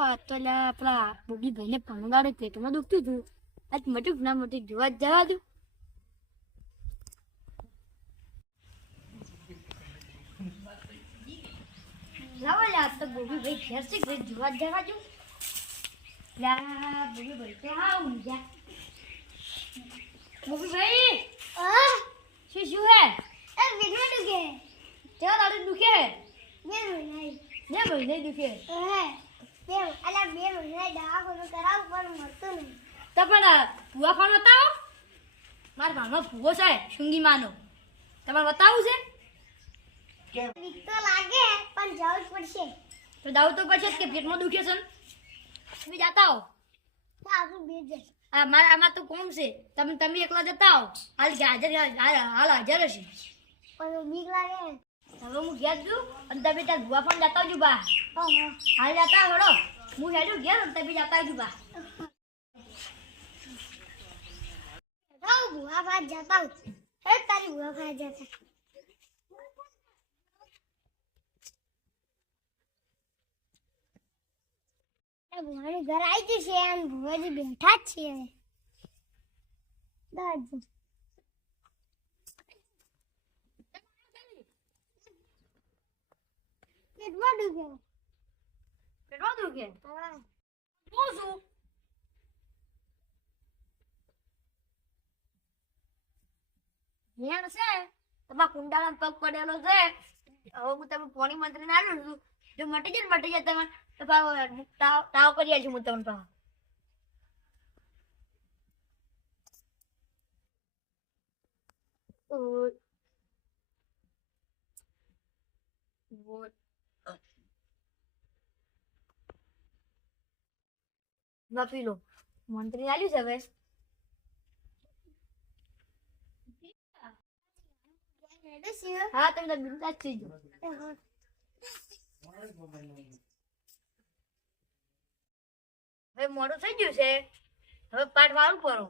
તો પેલા બોગી ભાઈને પંગાડે પેટમાં દુખતું હતું. આજ મોટું ના મોટી જોવા જ જવા દઉં. લાવો યાર તો બોગી ભાઈ ઘેર છે ઘેર જોવા જ જવા દઉં. બોગી ભાઈ તો હા ઊંઘ્યા. બોગી ભાઈ શું હે કેવા દાડે દુખે હે? બે મહિને દુખે તો પણ ભૂવા ફોન બતાવો. મારા ભાણમાં ભૂવો છે શુંગીમાનો. તમારે બતાવવું છે? તો દાવું તો પડશે જ કે પેટમાં દુખે છે ને. તમે જતા આવો. આમાં તો કોમ છે. તમે એકલા જતા આવો. હાલ હાજર હશે. હવે હું ઘેર છું અને તમે ત્યાં ભૂવા પણ જતા આવજો બા. હાલ જતા હળો. હું હેડું ઘેર અને તમે જતા આવજો બા. ભૂવા ભાત જતા તારી ભૂવા ભાત જતા ભૂવાનું ઘર આવી જશે અને ભૂવાજી બેઠા જ છે દાદી પેટમાં દુખે પેટમાં દુખે? હા શું? હેણ છે તમારા કુંડાળા પગ પડેલો છે. હવે હું તમે પોણી મંત્રીને આલું છું. જો મટી જાય તમે તો તાવ કરી આવીશું હું તમને પાછો. પી લો મંત્રી આલ્યું છે હવે. હા તમે તો બિંદાસ થઈ જાઓ. હવે મોડું થઈ ગયું છે. હવે પાઠ વાળું પડો.